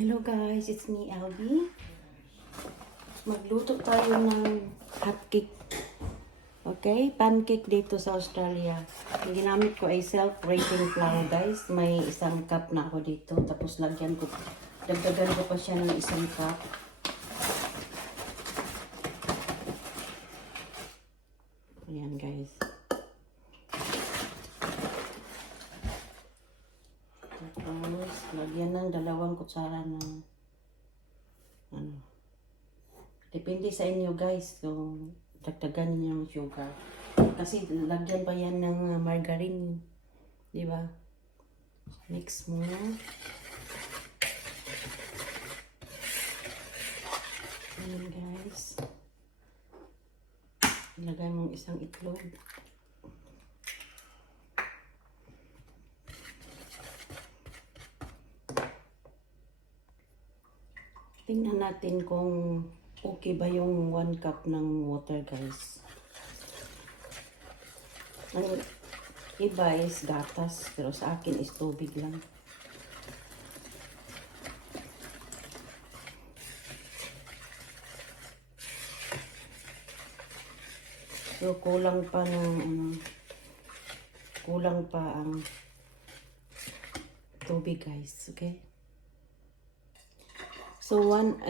Hello guys, it's me, Albi. Magluto tayo ng hotcake. Okay? Pancake dito sa Australia. Ang ginamit ko ay self-raising flour guys. May isang cup na ako dito. Tapos dagdagan ko pa siya ng isang cup. Ayan guys. Tapos, lagyan ng 2 kutsara ng depende sa inyo guys kung dagdagan niyo yung sugar. Kasi lagyan pa yan ng margarine. Di ba? Mix mo. Ayan guys. Ilagay mong isang itlog. Tingnan natin kung okay ba yung 1 cup ng water guys. Ang iba is gatas, pero sa akin is tubig lang. So kulang pa ang tubig guys, okay? So 1.5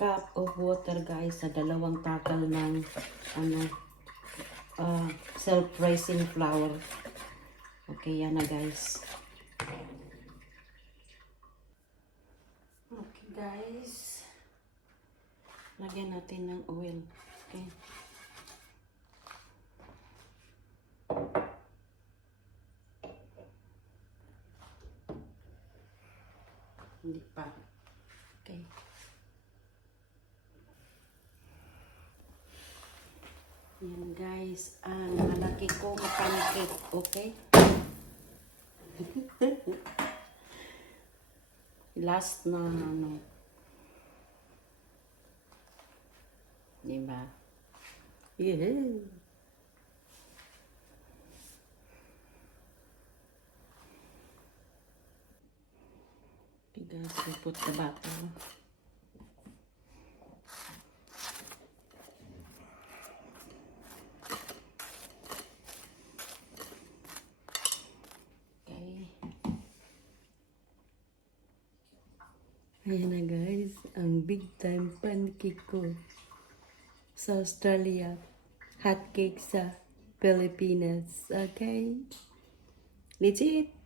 cup of water guys sa 2 takal ng self-raising flour. Okay, yan na guys. Okay guys. Lagyan natin ng oil. Okay. Hindi pa. Okay. Yan guys, ang malaki kong pancake, okay? Last na diba? Yeah. Okay guys, we put the butter. Ayan na guys, ang big time pancake ko sa Australia. Hot cake sa Pilipinas. Okay? Legit!